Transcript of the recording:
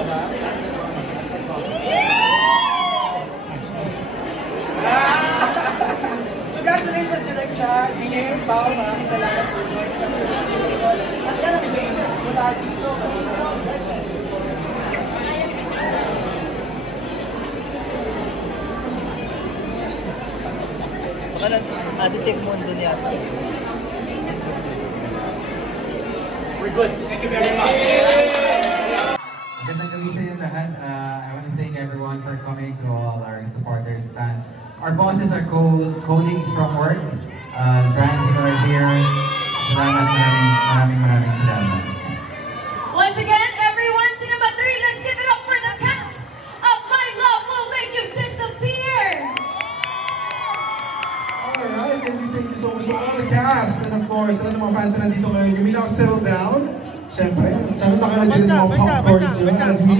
ka ba? Congratulations, Direk Chad. Mayor Pao, maraming salamat po. At yan ang famous mula dito. Baka na-detect mo doon yata. We're good. Thank you very much. Magandang gabi sa inyo lahat. I want to thank everyone for coming, to all our supporters, fans. Our bosses, our colleagues from work, brands that are here. Salamat, maraming salamat. Once again, everyone, Cinema 3, let's give it up for the cast of My Love Will Make You Disappear. Alright, thank you so much to all the cast. And of course, sa mga fans na nandito ngayon, you may now settle down. Siyempre, sana nakalagyan ng mga popcorns nyo as we